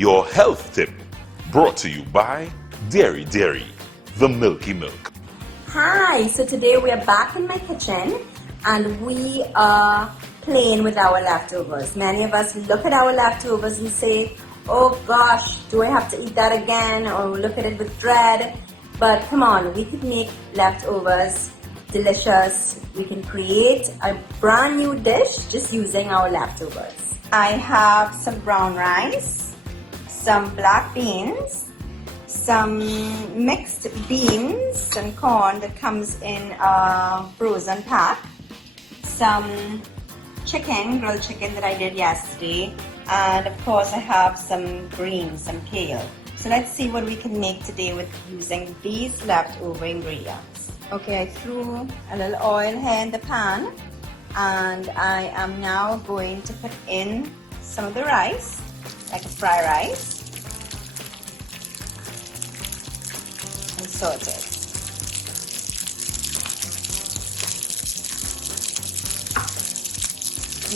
Your health tip, brought to you by Dairy, the Milky Milk. Hi, so today we are back in my kitchen and we are playing with our leftovers. Many of us look at our leftovers and say, oh gosh, do I have to eat that again? Or look at it with dread. But come on, we could make leftovers delicious. We can create a brand new dish just using our leftovers. I have some brown rice, some black beans, some mixed beans and corn that comes in a frozen pack, some chicken, grilled chicken that I did yesterday, and of course I have some greens, some kale. So let's see what we can make today with using these leftover ingredients. Okay, I threw a little oil here in the pan and I am now going to put in some of the rice, like a fried rice, and saute it.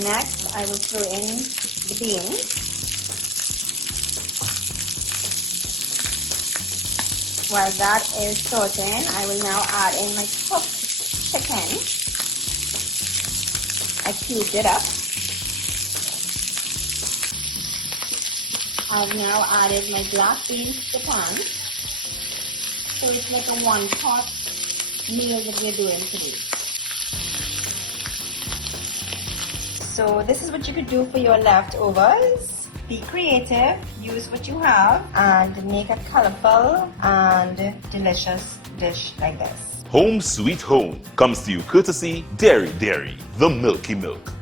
Next, I will throw in the beans. While that is sauteing, I will now add in my cooked chicken. I cubed it up. I've now added my black beans to the pan. So it's like a one-pot meal that we're doing today. So this is what you could do for your leftovers. Be creative, use what you have, and make a colorful and delicious dish like this. Home Sweet Home comes to you courtesy Dairy, the Milky Milk.